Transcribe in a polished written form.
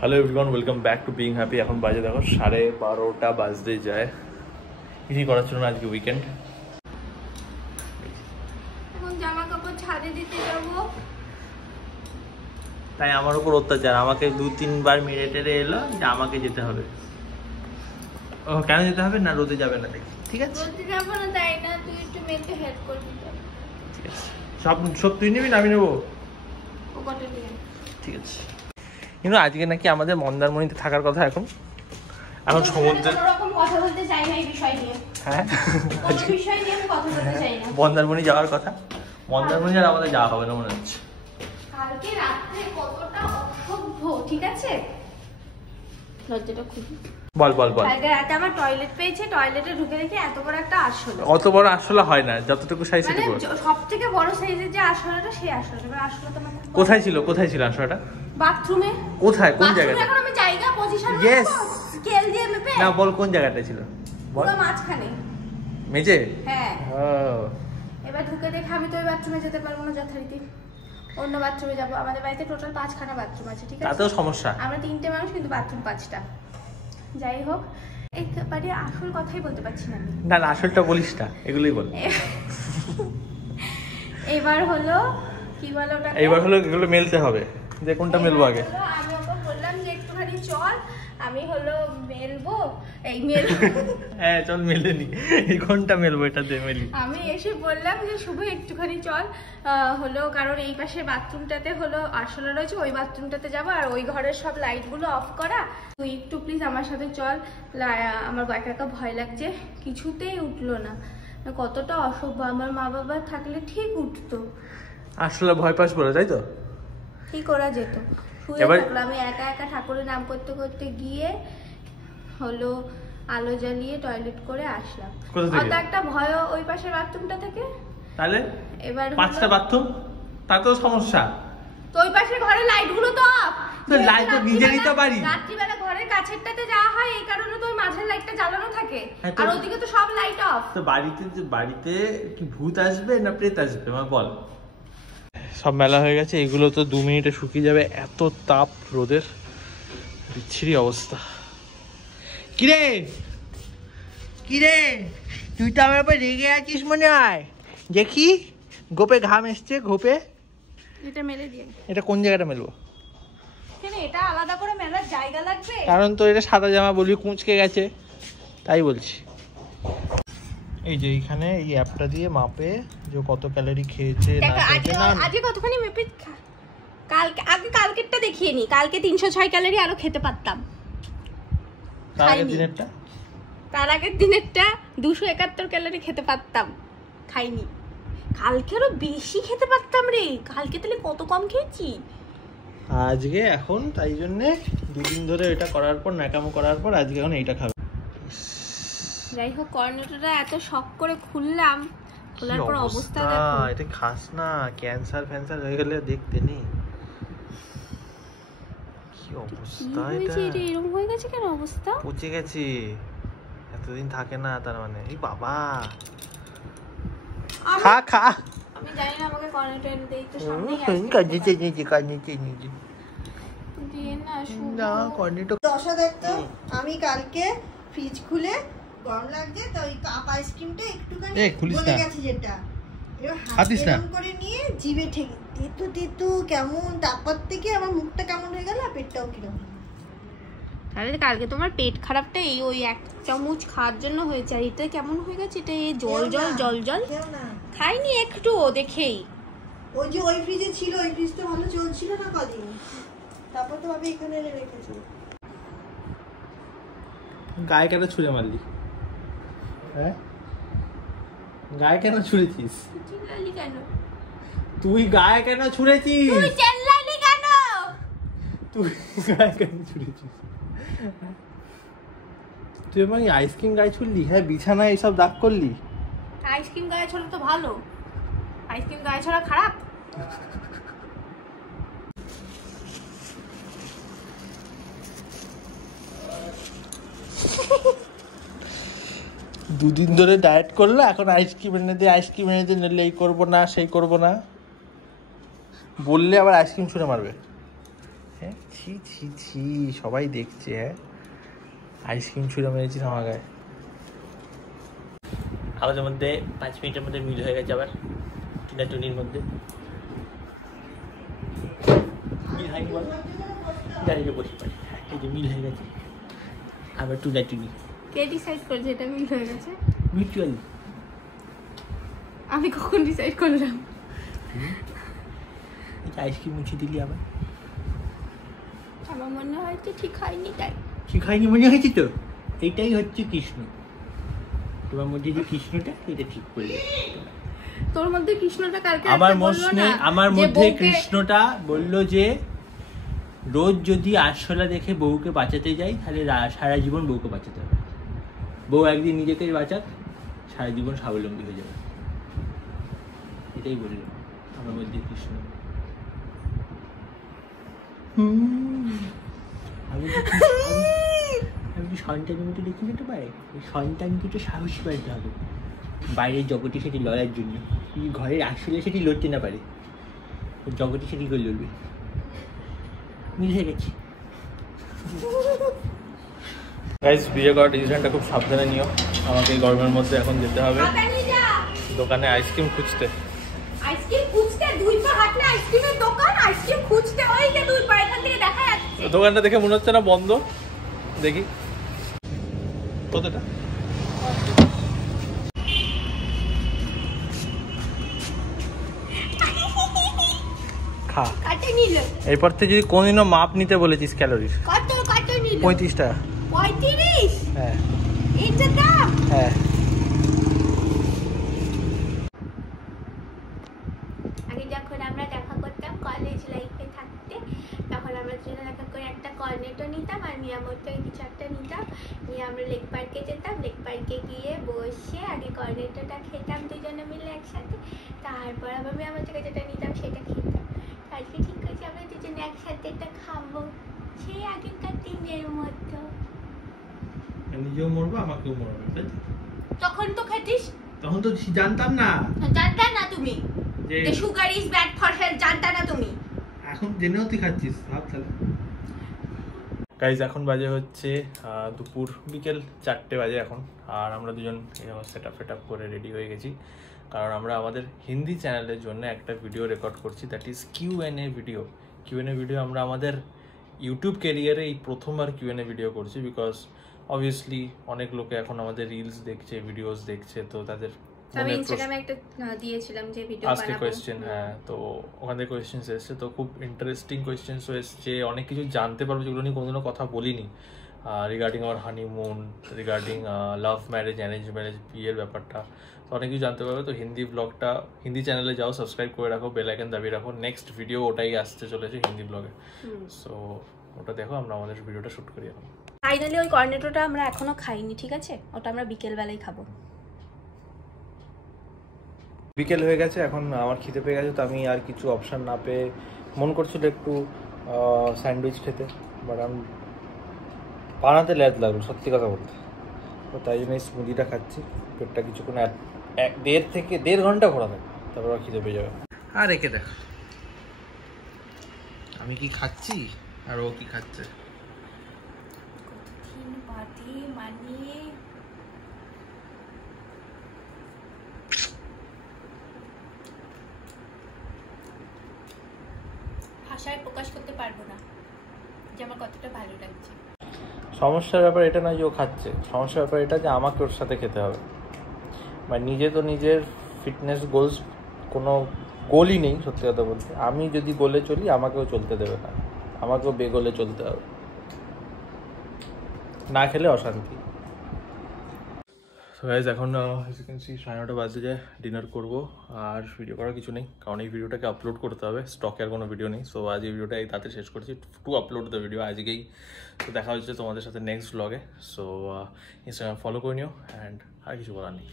Hello everyone, welcome back to being happy. এখন বাজে দেখো 12:30 বাজতে যায়। কিছুই করার ছিল না, আজকে উইকেন্ড। এখন জামা কাপড় ছাদে দিতে যাবো, তাই আমার উপর অত্যাচার। আমাকে 2-3 বার মেরে টেরে এলো যে আমাকে যেতে হবে। ও কেন যেতে হবে? না রোদে যাবে না দেখি। ঠিক আছে, রোদে যাবো না তাই না, তুই একটু মেয়েকে হেল্প করবি। ঠিক আছে, সব তুই নিবি না আমি নেবো? ও কটা নিয়ে ঠিক আছে। কিন্তু আজকে নাকি আমাদের মন্দারমণিতে থাকার কথা। এখন সমুদ্রে কোনো রকম কথা বলতে চাই না এই বিষয় নিয়ে। হ্যাঁ, কোনো বিষয় নিয়ে আমি কথা বলতে চাই না। মন্দারমণি যাওয়ার কথা। মন্দারমণি আর আমাদের যাওয়া হবে না মনে হচ্ছে। কালকে রাত্রে কতটা অসভ্য, ঠিক আছে? লজ্জাটা খুব। বল। কালকে রাতে আমার টয়লেট পেয়েছে, টয়লেটে ঢুকে দেখি এত বড় একটা আরশোলা। অত বড় আরশোলা হয় না, যতটুকু সাইজ মানে সেটুকু। সবথেকে বড় সাইজের যে আরশোলাটা, সেই আরশোলাটা। এবার আরশোলা তো আমার কোথায় ছিল আরশোলাটা? বাথরুমে। কোথায়, কোন জায়গাটা? এখন আমি জায়গা পজিশন Yes. স্কেল দিয়ে মেপে। না বল কোন জায়গাটা ছিল বল। পুরো মাঝখানে। মেজে? হ্যাঁ। ও এবার ঢুকে দেখে আমি তো ওই বাথরুমে যেতে পারবো না, যথারীতি অন্য বাথরুমে যাবো। আমাদের বাড়িতে টোটাল 5খানা বাথরুম আছে, ঠিক আছে? তাতেও সমস্যা। আমরা 3টে মানুষ, কিন্তু বাথরুম 5টা। যাই হোক, এই বাড়ির আসল কথাই বলতে পারছি না আমি। না আসলটা বলিস না, এগুলোই বল। এবার হলো কি বলো ওটা? এইবার হলো এগুলো মেলতে হবে, যে কোনটা মেলবো আগে। আমি ওকে বললাম যে একটুখানি চল, আমি হলো মেলবো। হ্যাঁ চল মেলে নি। এই কোনটা মেলবো, এটা দে মেলি। আমি এসে বললাম যে শুভ একটুখানি চল, হলো কারণ এই পাশে বাথরুমটাতে হলো আরশোলা রয়েছে, ওই বাথরুমটাতে যাবো, আর ওই ঘরের সব লাইটগুলো অফ করা। তুই একটু প্লিজ আমার সাথে চল, আমার একা একা ভয় লাগছে। কিছুতেই উঠলো না। কতটা অসভ্য। আমার মা বাবা থাকলে ঠিক উঠতো। আসলে ভয় পাস বলে, তাই তো? কি করা যেত? শুয়ে থাকলো। আমি একা একা ঠাকুরের নাম করতে করতে গিয়ে হলো আলো জ্বালিয়ে টয়লেট করে আসলাম। অত একটা ভয় ওই পাশে বাথরুমটা থেকে। তাহলে এবার 5টা বাথরুম, তাতেও সমস্যা। তো ওই পাশে ঘরের লাইটগুলো তো অফ। তো লাইট তো নিজে নিতে পারি। রাত্রিবেলা ঘরের কাছেরটাতে যাওয়া হয়, এই কারণে তো ওই মাঝের লাইটটা জ্বালানো থাকে, আর ওদিকে তো সব লাইট অফ। তো বাড়িতে কি ভূত আসবে না প্রেত আসবে আমার বল? সব মেলা হয়ে গেছে, এগুলো তো 2 মিনিটে শুকিয়ে যাবে। এত তাপ রোদের, বিচ্ছিরি অবস্থা। কিরে তুই তো আমার উপর রেগে আছিস মনে হয়। দেখি গোপে ঘাম এসছে, গোপে। এটা মেলে দিয়ে। এটা কোন জায়গাটা মেলবো? কেন এটা আলাদা করে মেলার জায়গা লাগবে? কারণ তো এটা সাদা জামা, বলি কুঁচকে গেছে, তাই বলছি। এই যে এইখানে এই অ্যাপটা দিয়ে মাপে যে কত ক্যালোরি খেয়েছে না খেয়েছে। না আজকে কতখানি মেপে কালকেরটা দেখিয়ে নি। কালকে 306 ক্যালোরি আরো খেতে পারতাম। তার আগের দিনেরটা 271 ক্যালোরি খেতে পারতাম, খাইনি। কালকে আরো বেশি খেতে পারতাম রে। কালকে তাহলে কত কম খেয়েছি আজকে। এখন তাই জন্য 2 দিন ধরে এটা করার পর, ন্যাকামো করার পর আজকে এখন এইটা খাবে। যাই হোক, কর্নেটোটা এত শখ করে খুললাম, খোলার পর অবস্থা দেখো। এটা খাস না, ক্যান্সার হয়ে গেলে দেখতে নেই কি অবস্থা। এটা এরকম হয়ে গেছে কেন অবস্থা? পচে গেছে, এতদিন থাকে না তার মানে। এই বাবা খা। আমি জানি না, আমাকে কর্নেটো এনে দেই তো সামনেই আমি কালকে ফ্রিজ খুলে গরম লাগছে তো ওই কাপ আইসক্রিমটা একটুখানি বলে গেছে, যেটা এরকম করে নিয়ে জিভে ঠেকে তেতু কেমন, তারপর থেকে আমার মুখটা কেমন হয়ে গেল, আর পেটটাও কিরকম। তাহলে কালকে তোমার পেট খারাপটা এই ওই 1 চামচ খাওয়ার জন্য হয়েছে, আর এটা কেমন হয়ে গেছে? এটা এই জল খাইনি একটু দেখেই। ওই যে ওই ফ্রিজে ছিল, ওই ফ্রিজ তো ভালো চলছিল না কদিন, তারপর তো ভাবে এখানে এনে রেখেছি। গায়ে কেন ছুঁড়ে মারলি? হ্যাঁ গায়ে কেন ছুঁড়েছিস? চিল্লালি কেন? তুই গায়ে কেন ছুঁড়েছিস? তুই চিল্লালি কেন? তুই গায়ে কেন ছুঁড়েছিস? তুই মানে আইসক্রিম গায়ে ছুড়লি? হ্যাঁ বিছানায় এইসব দাগ করলি? আইসক্রিম গায়ে ছড়া তো ভালো, আইসক্রিম গায়ে ছড়া খারাপ? দুদিন ধরে ডায়েট করলো, এখন আইসক্রিম এনে দিয়ে নিলে এই করবো না সেই করবো না বললে আবার আইসক্রিম ছুঁড়ে মারবে। হ্যাঁ ছি ছি ছি, সবাই দেখছে। হ্যাঁ, আইসক্রিম ছুঁড়ে মেরেছিস আমার গায়ে। আমাদের মধ্যে 5 মিনিটের মধ্যে মিল হয়ে গেছে আবার টিনাটুনির মধ্যে। মিল হয়নি বল, গাড়িতে বসে পারি। এই যে মিল হয়ে গেছে আবার টুনাটুনি। কে ডিসাইড করছে এটা মিল হয়ে গেছে? মিউচুয়াল। আমি কখন ডিসাইড করলাম? আইসক্রিম মুছে দিলি আবার। আমার মনে হয় যে ঠিক হয়নি, তাই ঠিক হয়নি মনে হয়েছে তো? এইটাই হচ্ছে কৃষ্ণ, তোমার মধ্যে যে কৃষ্ণটা এটা ঠিক করলে। তোর মধ্যে কৃষ্ণটা কালকে আমার মধ্যে কৃষ্ণটা বলল যে রোজ যদি আরশোলা দেখে বউকে বাঁচাতে যাই তাহলে সারা জীবন বউকে বাঁচাতে হবে। বউ একদিন নিজেকে বাঁচাক, সারা জীবন স্বাবলম্বী হয়ে যাবে। এটাই বলল আমার মধ্যে কৃষ্ণ। আমি কি সন্তানকে দেখি না তো পাই, ওই সন্তানকে তো সাহসী পাইতে হবে বাইরের জগতে সেটি লড়ার জন্য। ঘরের আসলে সেটি লড়তে না পারে, জগতে সেটি করে লড়বে। মিল হয়ে গেছে। গাইস, বিয়ে করার ডিসিশনটা খুব সাবধানে নিও। আমাকে এই গরমের মধ্যে এখন যেতে হবে দোকানে আইসক্রিম খুঁজতে। আইসক্রিম খুঁজতে? 2 পা হাঁটলে আইসক্রিমের দোকান? আইসক্রিম খুঁজতে ওই যে 2 পা এখান থেকে দেখা যাচ্ছে। দোকানটা দেখে মনে হচ্ছে না বন্ধ? দেখি কতটা। খা, কাটে নিল। এরপর থেকে যদি কোনদিনও মাপ নিতে বলেছিস ক্যালোরির। কত নিল? 35 টাকা। 35? হ্যাঁ। এটা দাম? হ্যাঁ। আগে যখন আমরা দেখা করতাম কলেজ লাইফে থাকতে, তখন আমরা দুজনে দেখা করে একটা কর্নেটো নিতাম আর মিয়ামোর থেকে কিছু একটা নিতাম, নিয়ে আমরা লেক পার্কে যেতাম। লেক পার্কে গিয়ে বসে আগে কর্নেটোটা খেতাম দুজনে মিলে একসাথে, তারপর আবার মিয়ামোর থেকে যেটা নিতাম সেটা খেতাম। আজকে ঠিক আছে আমরা দুজনে একসাথে এটা খাবো, সেই আগেকার দিনের মতো। নিজেও মরবো, আমাকেও মরবে, তাই তো? তখন তো খেতিস? তখন তো জানতাম না। জানতা না তুমি যে sugar is bad for health? জানতা না তুমি? এখন জেনেও তুই খাচ্ছিস, ভাব তাহলে। গাইজ, এখন বাজে হচ্ছে দুপুর বিকেল 4টে বাজে এখন। আর আমরা দুজন সেট আপ করে রেডি হয়ে গেছি, কারণ আমরা আমাদের হিন্দি চ্যানেলের জন্য একটা ভিডিও রেকর্ড করছি, that is Q&A video. Q&A video আমরা আমাদের ইউটিউব ক্যারিয়ারে এই প্রথমবার Q&A ভিডিও করছি, বিকজ অবভিয়াসলি অনেক লোকে এখন আমাদের রিলস দেখছে, ভিডিওস দেখছে, তো তাদের আমি ইনস্টাগ্রামে একটা দিয়েছিলাম যে ভিডিও বানাবো আজকে কোয়েশ্চেন। হ্যাঁ, তো ওখান থেকে কোয়েশ্চেন্স এসছে, তো খুব ইন্টারেস্টিং কোয়েশ্চেন্স এসছে। অনেক কিছু জানতে পারবো যেগুলো নিয়ে কোনোদিনও কথা বলিনি, regarding hour honeymoon, regarding love marriage, arrange marriage, বিয়ের ব্যাপারটা, তো অনেক কিছু জানতে পারবে। তো হিন্দি ব্লগটা, হিন্দি চ্যানেলে যাও, সাবস্ক্রাইব করে রাখো, বেল আইকন দাবিয়ে রাখো। নেক্সট ভিডিও ওটাই আসতে চলেছে হিন্দি ব্লগে, সো ওটা দেখো। আমরা আমাদের ভিডিওটা শ্যুট করি এখন। ফাইনালি ওই কর্নেটোটা আমরা এখনো খাইনি, ঠিক আছে? ওটা আমরা বিকেল বেলায় খাবো। বিকেল হয়ে গেছে, এখন আমার খিদে পেয়ে গেছে, তো আমি আর কিছু অপশান না পেয়ে মন করছিল একটু স্যান্ডউইচ খেতে, বাট আমি বানাতে লেট লাগলো সত্যি কথা বলতে। তো তাই জন্য এই স্মুদিটা খাচ্ছি। পেটটা কিছুক্ষণ 1.5 থেকে 1.5 ঘন্টা ঘোরা থাকে, তারপর খিদে পেয়ে যাবে। আর রেখে দেখ আমি কি খাচ্ছি আর ও কি খাচ্ছে। ভাষায় প্রকাশ করতে পারবো না যে আমার কতটা ভালো লাগছে। সমস্যার ব্যাপার এটা না যে ও খাচ্ছে, সমস্যার ব্যাপার এটা যে আমাকে ওর সাথে খেতে হবে। মানে নিজে তো নিজের ফিটনেস গোলস কোনো গোলই নেই সত্যি কথা বলতে। আমি যদি গোলে চলি আমাকেও চলতে দেবে না, আমাকেও বেগোলে চলতে হবে, না খেলে অশান্তি। সো গাইজ, এখন সাড়ে 9টা বাজে যায়, ডিনার করবো। আর ভিডিও করার কিছু নেই, কারণ এই ভিডিওটাকে আপলোড করতে হবে, স্টকে আর কোনো ভিডিও নেই। সো আজ এই ভিডিওটা এই তাতে শেষ করছি, টু আপলোড দ্য ভিডিও আজকেই। তো দেখা হচ্ছে তোমাদের সাথে নেক্সট ব্লগে। সো ইনস্টাগ্রাম ফলো করে নিও, অ্যান্ড আর কিছু বলার নেই।